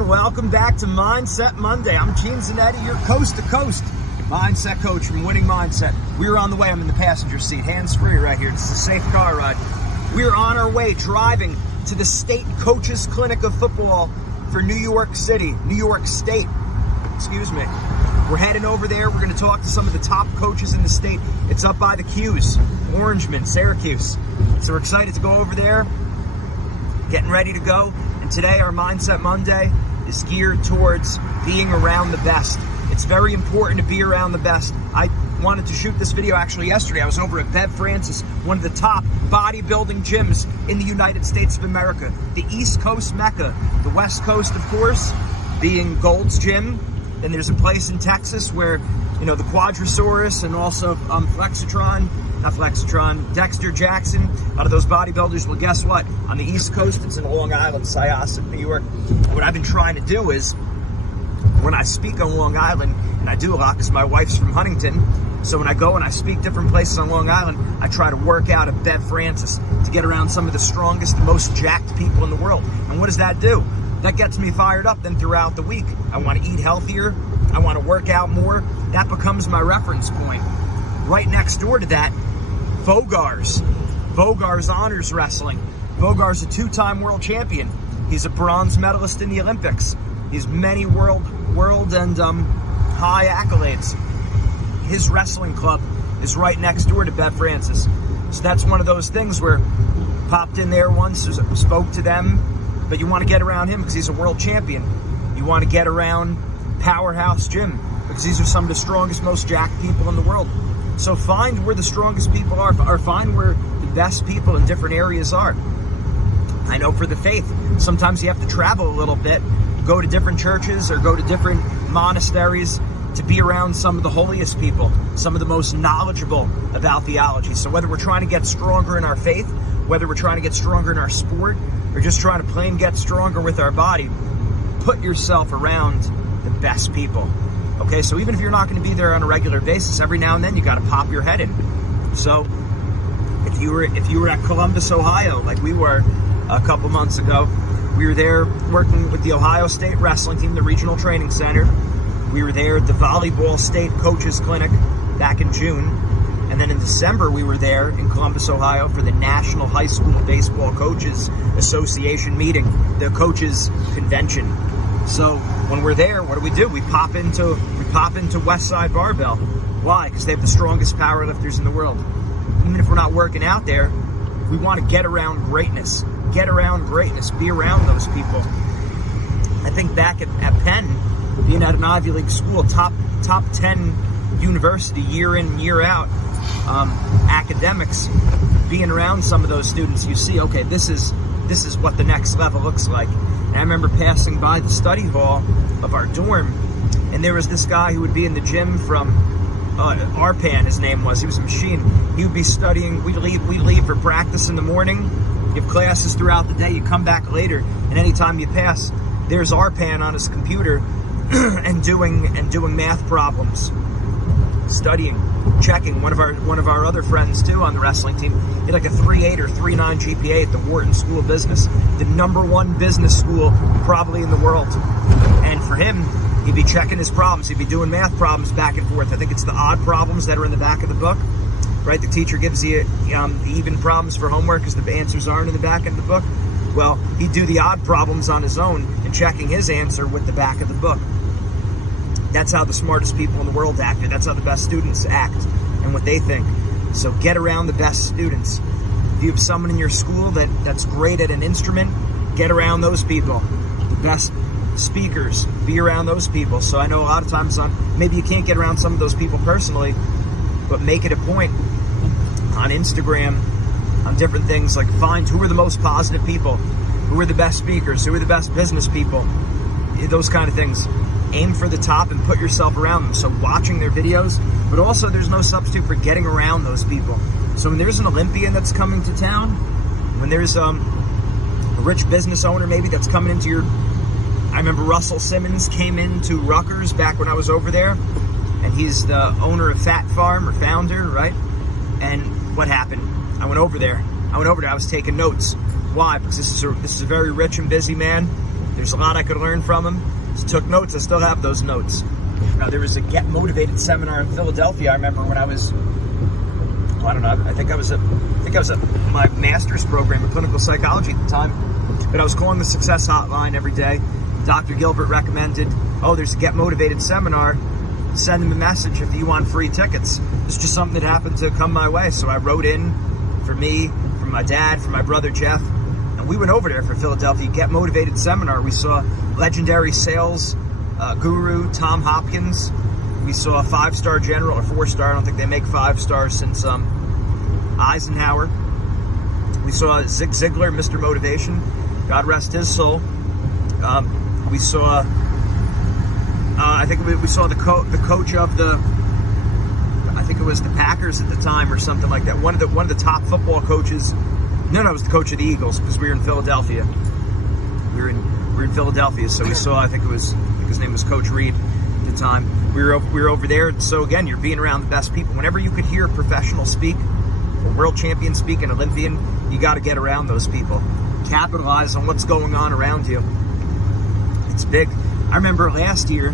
and welcome back to Mindset Monday. I'm Gene Zanetti, your coast-to-coast mindset coach from Winning Mindset. We're on the way. I'm in the passenger seat, hands-free right here. This is a safe car ride. We're on our way driving to the State Coaches Clinic of Football for New York City, New York State. Excuse me. We're heading over there. We're going to talk to some of the top coaches in the state. It's up by the Q's, Orangeman, Syracuse. So we're excited to go over there, getting ready to go. And today, our Mindset Monday is geared towards being around the best. It's very important to be around the best. I wanted to shoot this video actually yesterday. I was over at Bev Francis, one of the top bodybuilding gyms in the United States of America. The East Coast Mecca, the West Coast, of course, being Gold's Gym. And there's a place in Texas where, you know, the Quadrosaurus and also Dexter Jackson, a lot of those bodybuilders. Well, guess what? On the East Coast, it's in Long Island, Syosset, New York. What I've been trying to do is, when I speak on Long Island, and I do a lot because my wife's from Huntington, so when I go and I speak different places on Long Island, I try to work out at Bev Francis to get around some of the strongest, the most jacked people in the world. And what does that do? That gets me fired up then throughout the week. I want to eat healthier. I want to work out more. That becomes my reference point. Right next door to that, Vogars. Vogars Honors Wrestling. Vogar's a two-time world champion. He's a bronze medalist in the Olympics. He's many world and high accolades. His wrestling club is right next door to Bev Francis. So that's one of those things where popped in there once, spoke to them, but you want to get around him because he's a world champion. You want to get around Powerhouse Gym because these are some of the strongest, most jacked people in the world. So find where the strongest people are, or find where the best people in different areas are. I know for the faith, sometimes you have to travel a little bit, go to different churches or go to different monasteries to be around some of the holiest people, some of the most knowledgeable about theology. So whether we're trying to get stronger in our faith, whether we're trying to get stronger in our sport, or just trying to plain get stronger with our body, put yourself around the best people. Okay, so even if you're not going to be there on a regular basis, every now and then you got to pop your head in. So if you were at Columbus, Ohio, like we were a couple months ago, we were there working with the Ohio State Wrestling Team, the Regional Training Center. We were there at the Volleyball State Coaches Clinic back in June. And then in December, we were there in Columbus, Ohio for the National High School Baseball Coaches Association meeting, the coaches convention. So when we're there, what do? We pop into Westside Barbell. Why? Because they have the strongest powerlifters in the world. Even if we're not working out there, we want to get around greatness. Get around greatness. Be around those people. I think back at Penn, being at an Ivy League school, top 10 university year in, year out, academics, being around some of those students, you see, okay, this is what the next level looks like. And I remember passing by the study hall of our dorm, and there was this guy who would be in the gym from Arpan, his name was. He was a machine. He would be studying. We'd leave for practice in the morning, give classes throughout the day. You come back later, and anytime you pass, there's Arpan on his computer and doing math problems, studying, checking. One of our other friends too on the wrestling team, he had like a 3.8 or 3.9 GPA at the Wharton School of Business, the #1 business school probably in the world. And for him, he'd be checking his problems. He'd be doing math problems back and forth. I think it's the odd problems that are in the back of the book, right? The teacher gives you the even problems for homework because the answers aren't in the back of the book. Well, he'd do the odd problems on his own and checking his answer with the back of the book. That's how the smartest people in the world act. That's how the best students act and what they think. So get around the best students. If you have someone in your school that's great at an instrument, get around those people. The best speakers, be around those people. So I know a lot of times maybe you can't get around some of those people personally, but make it a point on Instagram, on different things, like find who are the most positive people, who are the best speakers, who are the best business people, those kind of things. Aim for the top and put yourself around them. So watching their videos, but also there's no substitute for getting around those people. So when there's an Olympian that's coming to town, when there's a rich business owner maybe that's coming into your... I remember Russell Simmons came into Rutgers back when I was over there, and he's the owner of Fat Farm, or founder, right? And what happened? I went over there. I was taking notes. Why? Because this is a very rich and busy man. There's a lot I could learn from him. Just took notes. I still have those notes. There was a Get Motivated seminar in Philadelphia. I remember when I was, I don't know, I think I was at my master's program in clinical psychology at the time. But I was calling the Success Hotline every day. Dr. Gilbert recommended, there's a Get Motivated seminar. Send them a message if you want free tickets. It's just something that happened to come my way. So I wrote in for me, for my dad, for my brother Jeff, and we went over there for Philadelphia Get Motivated seminar. We saw legendary sales guru Tom Hopkins. We saw a 5-star general, or 4-star. I don't think they make 5 stars since Eisenhower. We saw Zig Ziglar, Mr. Motivation. God rest his soul. We saw, I think we saw the coach of the, I think it was the Packers at the time or something like that. One of the top football coaches. No, it was the coach of the Eagles, because we were in Philadelphia. We were in Philadelphia, so we saw, I think his name was Coach Reed at the time. We were over there. So again, you're being around the best people. Whenever you could hear a professional speak, a world champion speak, an Olympian, you got to get around those people. Capitalize on what's going on around you. It's big. I remember last year,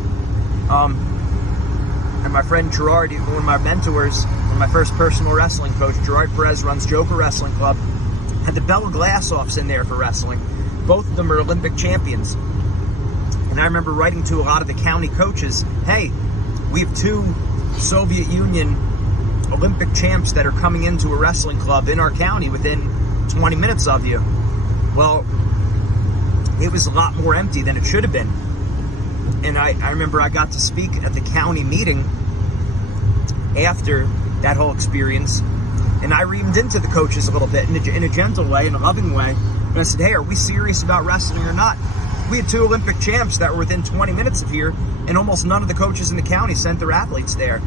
and my friend Gerard, one of my mentors, my first personal wrestling coach, Gerard Perez, runs Joker Wrestling Club, had the Bella Glassoffs in there for wrestling. Both of them are Olympic champions. And I remember writing to a lot of the county coaches, hey, we have 2 Soviet Union Olympic champs that are coming into a wrestling club in our county within 20 minutes of you. Well, it was a lot more empty than it should have been. And I remember I got to speak at the county meeting after that whole experience, and I reamed into the coaches a little bit in a gentle way, in a loving way. And I said, hey, are we serious about wrestling or not? We had 2 Olympic champs that were within 20 minutes of here, and almost none of the coaches in the county sent their athletes there.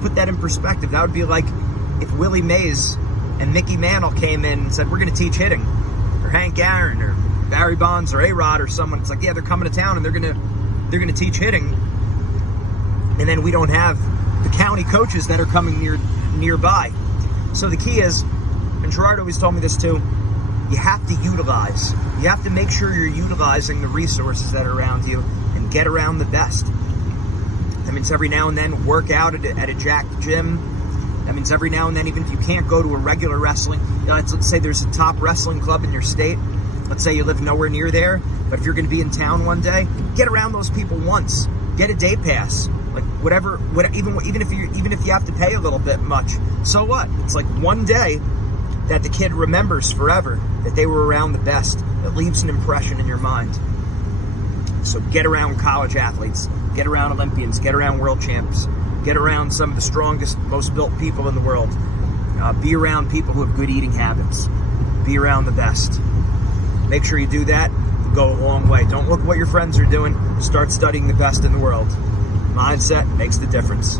Put that in perspective. That would be like if Willie Mays and Mickey Mantle came in and said, we're going to teach hitting, or Hank Aaron, or Barry Bonds, or A-Rod, or someone. It's like, yeah, they're coming to town and they're going to teach hitting, and then we don't have the county coaches that are coming nearby. So the key is, and Gerard always told me this too, you have to utilize. You have to make sure you're utilizing the resources that are around you and get around the best. That means every now and then work out at a jacked gym. That means every now and then, even if you can't go to a regular wrestling, let's say there's a top wrestling club in your state. Let's say you live nowhere near there, but if you're going to be in town one day, get around those people once. Get a day pass, like whatever. Even if you have to pay a little bit much, so what? It's like one day that the kid remembers forever that they were around the best. It leaves an impression in your mind. So get around college athletes, get around Olympians, get around world champs, get around some of the strongest, most built people in the world. Be around people who have good eating habits. Be around the best. Make sure you do that. Go a long way. Don't look what your friends are doing. Start studying the best in the world. Mindset makes the difference.